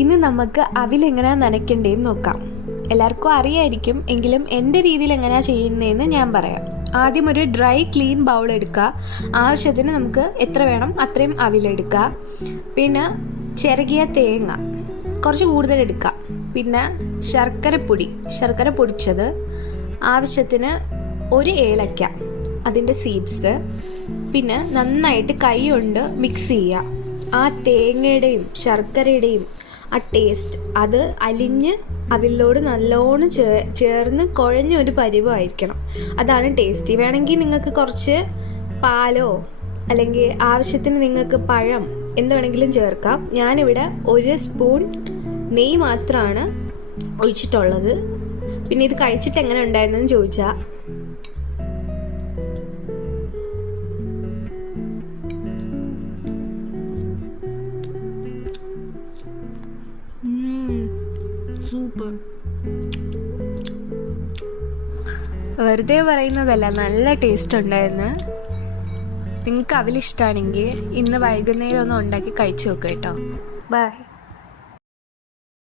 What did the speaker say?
ഇന്ന് നമുക്ക് അവിലെങ്ങനെയാ നനയ്ക്കേണ്ടതെന്ന് നോക്കാം. എല്ലാവർക്കും അറിയായിരിക്കും, എങ്കിലും എൻ്റെ രീതിയിൽ എങ്ങനെയാണ് ചെയ്യുന്നതെന്ന് ഞാൻ പറയാം. ആദ്യം ഒരു ഡ്രൈ ക്ലീൻ ബൗൾ എടുക്കുക. ആവശ്യത്തിന് നമുക്ക് എത്ര വേണം അത്രയും അവിലെടുക്കുക. പിന്നെ ചിരകിയ തേങ്ങ കുറച്ച് കൂടുതൽ എടുക്കുക. പിന്നെ ശർക്കര പൊടിച്ചത്, ആവശ്യത്തിന് ഒരു ഏലക്ക അതിൻ്റെ സീഡ്സ്. പിന്നെ നന്നായിട്ട് കൈ കൊണ്ട് മിക്സ് ചെയ്യുക. ആ തേങ്ങയുടെയും ശർക്കരയുടെയും ആ ടേസ്റ്റ് അത് അലിഞ്ഞ് അവിലോട് നല്ലോണം ചേർന്ന് കുഴഞ്ഞ ഒരു പരിവായിരിക്കണം. അതാണ് ടേസ്റ്റി. വേണമെങ്കിൽ നിങ്ങൾക്ക് കുറച്ച് പാലോ അല്ലെങ്കിൽ ആവശ്യത്തിന് നിങ്ങൾക്ക് പഴം എന്ത് വേണമെങ്കിലും ചേർക്കാം. ഞാനിവിടെ 1 സ്പൂൺ നെയ്യ് മാത്രമാണ് ഒഴിച്ചിട്ടുള്ളത്. പിന്നെ ഇത് കഴിച്ചിട്ട് എങ്ങനെ ഉണ്ടായിരുന്നെന്ന് ചോദിച്ചാൽ, സൂപ്പർ. വെറുതെ പറയുന്നതല്ല, നല്ല ടേസ്റ്റ് ഉണ്ടായിരുന്നു. നിങ്ങൾക്ക് അവിലിഷ്ടമാണെങ്കിൽ ഇന്ന് വൈകുന്നേരം ഒന്ന് ഉണ്ടാക്കി കഴിച്ചു നോക്കുക കേട്ടോ. ബൈ.